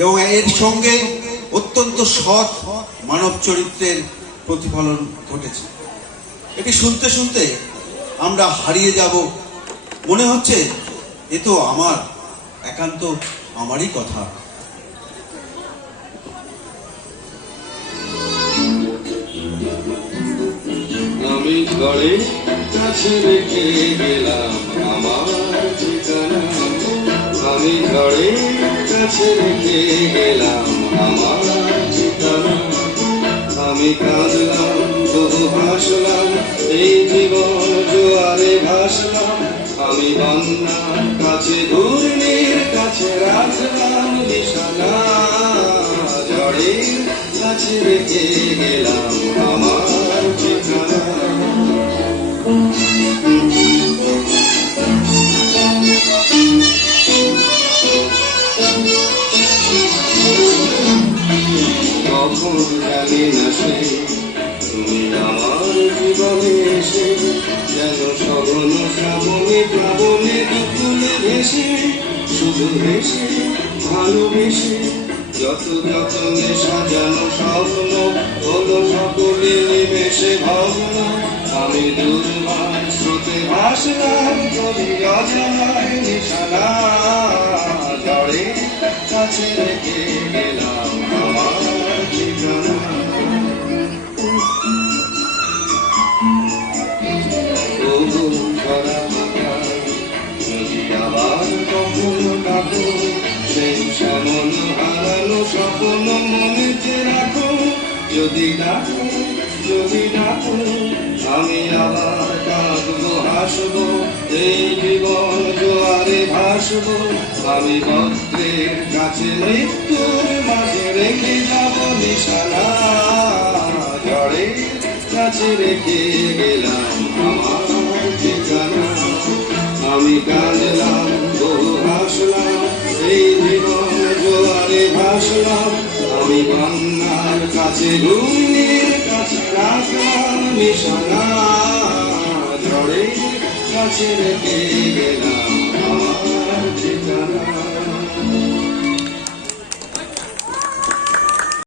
এবং এর সঙ্গে অত্যন্ত সৎ মানব চরিত্রের প্রতিফলন ঘটেছে। এটি শুনতে শুনতে আমরা হারিয়ে যাব, মনে হচ্ছে এ তো আমার একান্ত আমারই কথা। আমি ঘরে কাছে রেখে গেলাম আমার ঠিকানা, আমি ঘরে কাছে রেখে গেলাম আমার ঠিকানা। আমি কাঁদলাম তবু হাসলাম, এই জীবন জোয়ারে ভাসলাম। আমি বন্যার কাছে ঘূর্ণির কাছে রাখলাম নিশানা, ঝড়ের কাছে রেখে গেলাম আমার ঠিকানা। কখন জানি না সে তুমি আমার জীবনে এসে, যেন সঘন শ্রাবণে প্লাবনে দুকুলে ভেসে, শুধু ভেসে ভালোবেসে যত যতনে সাজানো স্বপ্ন হলো সকলে নিমেষে ভগ্ন। আমি দুর্বার স্রোতে ভাসলাম কবি অজানায় নিশানা, ঝড়ের কাছে রেখে গেলাম আমার ঠিকানা। তবু ধরা ফাঁকা যদি আবার কখনো ডাকো, সেই সামন হারানো স্বপ্ন মনেতে রাখো। যদি ডাকো যদি ডাকো আমি আবার কাঁদবো হাসবো, এই জীবন জোয়ারে ভাসবো। আমি বজ্রের কাছে মৃত্যুর মাঝে রেখে যাব নিশানা, ঝড়ের কাছে রেখে গেলাম আমার ঠিকানা। আমি কাঁদলাম বহু হাসলাম, এই জীবন জোয়ারে ভাসলাম। আমি বন্যার কাছে ঘূর্ণির কাছে রাখলাম নিশানা, ঝড়ের কাছে রেখে গেলাম আমার ঠিকানা।